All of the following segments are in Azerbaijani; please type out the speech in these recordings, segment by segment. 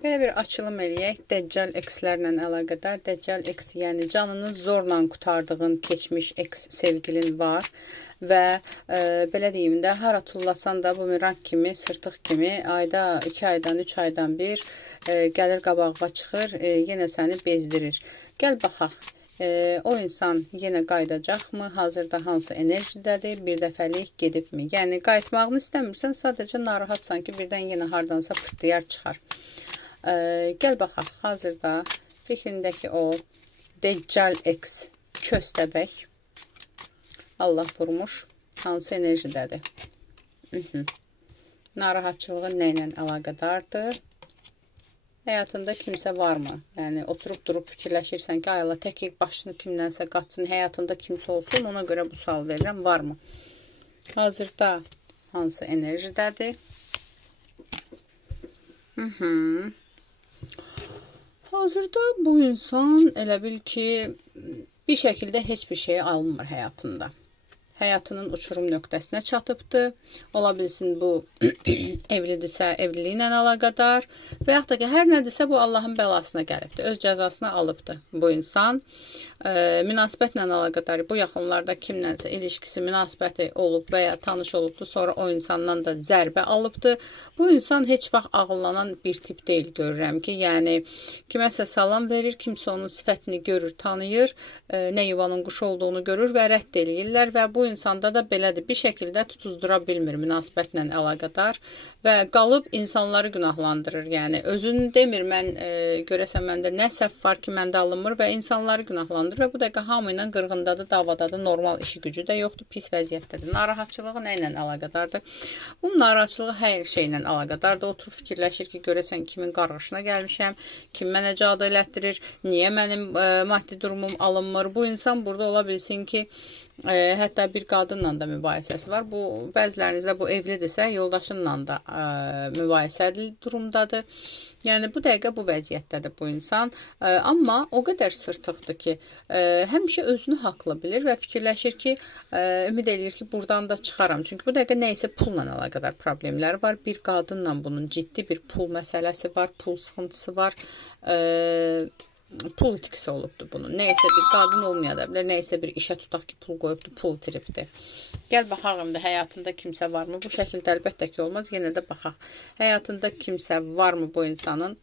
Belə bir açılım eləyək. Deccal X-lərlə əlaqədar. Deccal X, yəni canını zorla qurtardığın keçmiş X sevgilin var və belə deyim də, hara tullasan da bumerang kimi, sırtıq kimi ayda 2 aydan 3 aydan bir gəlir qabağına çıxır, yenə səni bezdirir. Gəl baxaq. O insan yenə qayıdacaqmı? Hazırda hansı enerjidədir? Bir dəfəlik gedibmi? Yəni qayıtmağını istəmirsən, sadəcə narahatsan ki, birdən yenə hardansa pırtlayar çıxar. Gəl baxaq, hazırda fikrindəki o Deccal X köstəbək Allah vurmuş hansı enerjidədir? Narahatçılığı nə ilə əlaqədardır? Həyatında kimsə varmı? Yəni oturub durub fikirləşirsən ki, ay Allah, tək başını kimdənsə qaçsın, həyatında kimsə olsun, ona görə bu sual verirəm, varmı? Hazırda hansı enerjidədir? Hazırda bu insan elə bil ki, bir şəkildə heç bir şey alınmır həyatında. Həyatının uçurum nöqtəsinə çatıbdır. Ola bilsin bu evlidirsə, evliliyi ilə əlaqədar və yaxud da ki, hər nədirsə bu Allahın bəlasına gəlibdir. Öz cəzasını alıbdır bu insan. Münasibətlə əlaqədar bu yaxınlarda kimlənsə ilişkisi, münasibəti olub və ya tanış olubdur, sonra o insandan da zərbə alıbdır. Bu insan heç vaxt ağıllanan bir tip deyil, görürəm ki, yəni kiməsə salam verir, kimsə onun sifətini görür, tanıyır, nə yuvanın quşu olduğunu görür və rədd eləyirlər və bu insanda da belədir, bir şəkildə tutuzdura bilmir münasibətlə əlaqədar və qalıb insanları günahlandırır. Yəni özünü demir, mən görəsən məndə nə səhv var ki, məndə alınmır və insanları günahlandırır və bu dəqiqə hamı ilə qırğındadır, davadadır, normal işi gücü də yoxdur, pis vəziyyətdədir. Narahatçılığı nə ilə əlaqədardır? Bunun narahatçılığı hər şeylə əlaqədardır. Oturub fikirləşir ki, görəsən kimin qarğışına gəlmişəm, kim mənə cadu elətdirir, niyə mənim maddi durumum alınmır? Bu insan burada ola bilsin ki, hətta bir qadınla da mübahisəsi var. Bu bəzilərinizdə bu evlidirsə, yoldaşınla da mübahisəli durumdadır. Yəni bu dəqiqə bu vəziyyətdədir bu insan. Amma o qədər sırtıqdır ki, həmişə özünü haqlı bilir və fikirləşir ki, ümid edir ki, buradan da çıxaram. Çünki bu dəqiqə nə isə pulla əlaqədar problemləri var. Bir qadınla bunun ciddi bir pul məsələsi var, pul sıxıntısı var. Pul itkisi olubdur bunun. Nəysə bir qadın olmaya da bilər, nəysə bir işə tutaq ki, pul qoyubdur, pul itiribdir. Gəl baxaq da həyatında kimsə varmı? Bu şəkildə əlbəttə ki olmaz, yenə də baxaq. Həyatında kimsə varmı bu insanın?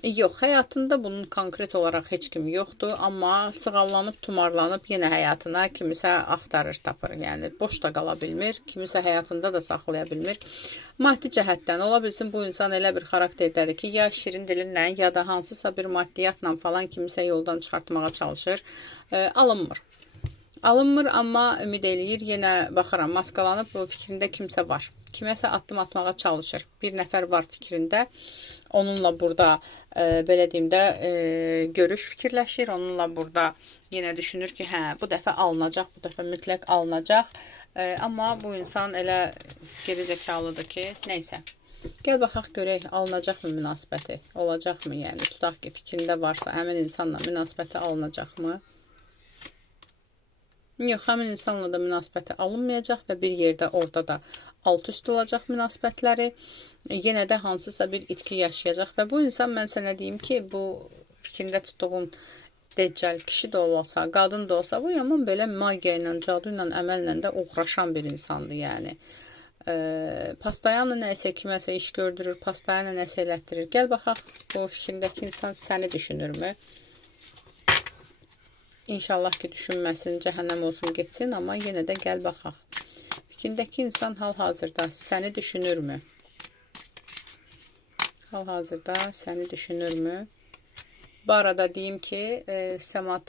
Yox, həyatında bunun konkret olaraq heç kim yoxdur, amma sığallanıb, tumarlanıb yenə həyatına kimisə axtarır, tapır. Yəni boş da qala bilmir, kimisə həyatında da saxlaya bilmir. Maddi cəhətdən ola bilsin bu insan elə bir xarakterdədir ki, ya şirin dilinlə, ya da hansısa bir maddiyyatla falan kimisə yoldan çıxartmağa çalışır, alınmır. Alınmır, amma ümid eləyir, yenə baxıram, maskalanıb bu fikrində kimsə var. Kiməsə addım atmağa çalışır. Bir nəfər var fikrində. Onunla burada belə deyim də görüş fikirləşir. Onunla burada yenə düşünür ki, hə, bu dəfə alınacaq, bu dəfə mütləq alınacaq. Amma bu insan elə gerizekalıdır ki, neysə. Gəl baxaq görək, alınacaqmı münasibəti? Olacaqmı? Yəni tutaq ki, fikrində varsa, həmin insanla münasibəti alınacaqmı? Yox, həmin insanla da münasibəti alınmayacaq və bir yerdə orada da alt üst olacaq münasibətləri. Yenə də hansısa bir itki yaşayacaq və bu insan, mən sənə deyim ki, bu fikrində tutduğun deccal kişi də olsa, qadın da olsa, bu yaman belə magiya ilə, cadu ilə, əməllə də uğraşan bir insandır yəni. Pastayanla nəsə kiməsə iş gördürür, pastayanla nəsə elətdirir. Gəl baxaq, bu fikrindəki insan səni düşünürmü? İnşallah ki, düşünməsin, cəhənnəm olsun, getsin, amma yenə də gəl baxaq. Fikrindəki insan hal-hazırda səni düşünürmü? Hal-hazırda səni düşünürmü? Bu arada deyim ki, Səma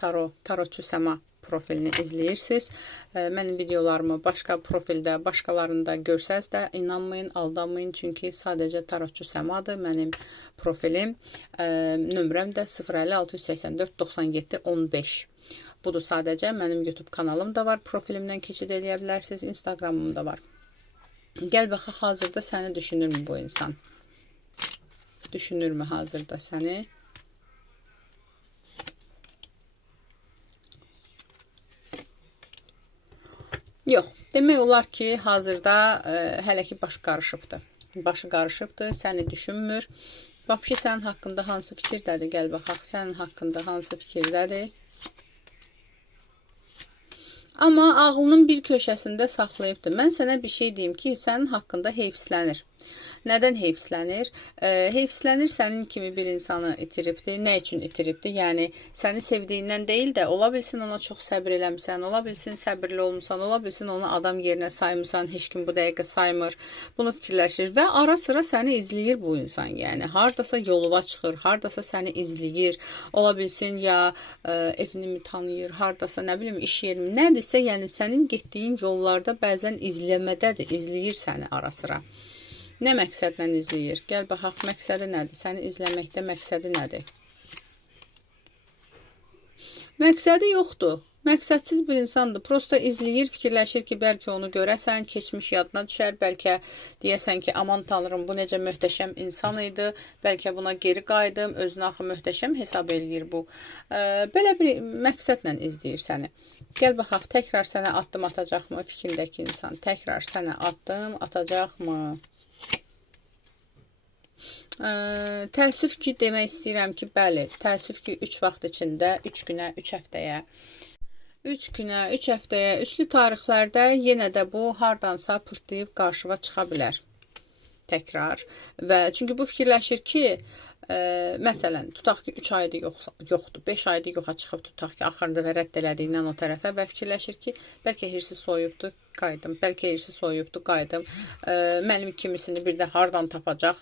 Tarotçu Səma profilini izləyirsiniz. Mənim videolarımı başqa profildə, başqalarında görsəz də inanmayın, aldanmayın. Çünki sadəcə Tarotçu Səmadır mənim profilim. Nömrəm də 050 684 97 15. Budur sadəcə. Mənim YouTube kanalım da var. Profilimdən keçid eləyə bilərsiniz. Instagramım da var. Gəl baxaq, hazırda səni düşünürmü bu insan? Düşünürmü hazırda səni? Yox. Demək olar ki, hazırda hələ ki başı qarışıbdır. Başı qarışıbdır, səni düşünmür. Vəbşi sənin haqqında hansı fikirdədir? Gəl baxaq, sənin haqqında hansı fikirdədir? Amma ağlının bir köşəsində saxlayıbdır. Mən sənə bir şey deyim ki, sənin haqqında heyfslənir. Nədən heyfslənir? Heyfslənir sənin kimi bir insanı itiribdir. Nə üçün itiribdir? Yəni, səni sevdiyindən deyil də, ola bilsin ona çox səbir eləmişsən, ola bilsin səbirli olmuşsan, ola bilsin onu adam yerinə saymısan, heç kim bu dəqiqə saymır. Bunu fikirləşir və ara sıra səni izləyir bu insan. Yəni, hardasa yoluna çıxır, hardasa səni izləyir. Ola bilsin ya evini mi tanıyır, hardasa nə bilim iş yerimi, nədirsə, yəni sənin getdiyin yollarda bəzən izləmədədir, izləyir səni ara sıra. Nə məqsədlə izləyir? Gəl baxaq, məqsədi nədir? Səni izləməkdə məqsədi nədir? Məqsədi yoxdur. Məqsədsiz bir insandır. Prosta izləyir, fikirləşir ki, bəlkə onu görəsən, keçmiş yadına düşər, bəlkə deyəsən ki, aman tanrım, bu necə möhtəşəm insan idi, bəlkə buna geri qayıdım, özünü axı möhtəşəm hesab eləyir bu. Belə bir məqsədlə izləyir səni. Gəl baxaq, təkrar sənə addım atacaqmı fikrindəki insan? Təkrar sənə addım atacaqmı? Təəssüf ki, demək istəyirəm ki, bəli, təəssüf ki, 3 vaxt içində, 3 günə, 3 həftəyə, 3 günə, 3 həftəyə, üçlü tarixlərdə yenə də bu hardansa pırtlayıb qarşıva çıxa bilər. Təkrar. Və çünki bu fikirləşir ki, məsələn, tutaq ki, 3 aydır yoxdur, 5 aydır yoxa çıxıb, tutaq ki, axırında və rədd elədiyindən o tərəfə və fikirləşir ki, bəlkə hirsi soyubdur, qayıdım, bəlkə hirsi soyubdur, qayıdım, mənim kimisini bir də hardan tapacaq,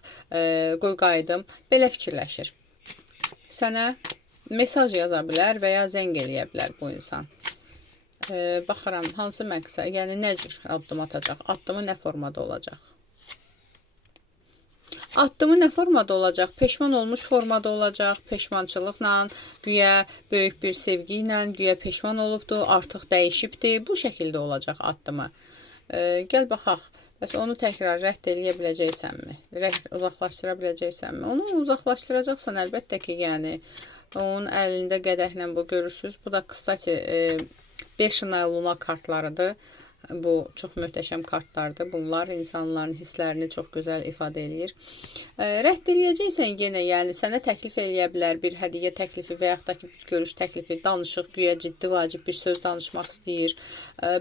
qoy qayıdım, belə fikirləşir. Sənə mesaj yaza bilər və ya zəng eləyə bilər bu insan. Baxıram, hansı məqsəd, yəni nə cür addım atacaq, addımı nə formada olacaq? Addımı nə formada olacaq? Peşman olmuş formada olacaq, peşmançılıqla, güya böyük bir sevgi ilə, güya peşman olubdur, artıq dəyişibdir. Bu şəkildə olacaq addımı. Gəl baxaq, bəs onu təkrar rədd eləyə biləcəksənmi? Uzaqlaşdıra biləcəksənmi? Onu uzaqlaşdıracaqsan əlbəttə ki, yəni onun əlində qədəhlə bu görürsünüz. Bu da qısaca 5 luna kartlarıdır. Bu çox möhtəşəm kartlardır. Bunlar insanların hisslərini çox gözəl ifadə eləyir. Rədd eləyəcəksən yenə, yəni sənə təklif eləyə bilər, bir hədiyyə təklifi və yaxud da ki, bir görüş təklifi, danışıq, güya ciddi, vacib bir söz danışmaq istəyir.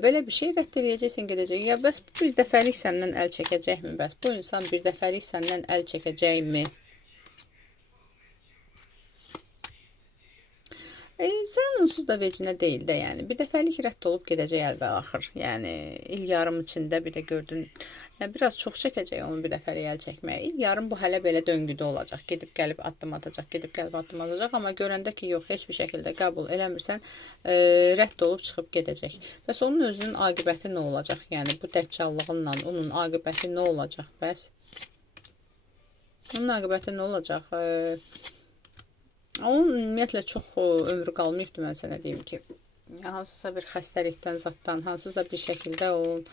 Belə bir şey rədd eləyəcəksən, gedəcək. Ya bəs bir dəfəlik səndən əl çəkəcəkmi? Bəs bu insan bir dəfəlik səndən əl çəkəcəkmi? Sən onsuz da vecinə deyil də, yəni. Bir dəfəlik rədd olub gedəcək əlbəlaxır. Yəni, il yarım içində bir də gördün, yəni, biraz çox çəkəcək onu bir dəfəlik əl çəkməyə. İl yarım bu hələ belə döngüdə olacaq. Gedib gəlib addım atacaq, gedib gəlib addım atacaq. Amma görəndə ki, yox, heç bir şəkildə qəbul eləmirsən, rədd olub çıxıb gedəcək. Bəs onun özünün aqibəti nə olacaq? Yəni, bu dəccallığınla onun aqibəti nə olacaq bəs? Onun aqibəti nə olacaq? Onun ümumiyyətlə çox ömrü qalmayıbdır, mən sənə deyim ki. Hansısa bir xəstəlikdən, zaddan, hansısa bir şəkildə onun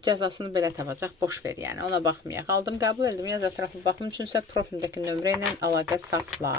cəzasını belə tapacaq, boş ver yəni, ona baxmayaq. Aldım, qəbul edim, yaz ətraflı baxım üçünsə profilimdəki nömrə ilə əlaqə saxla.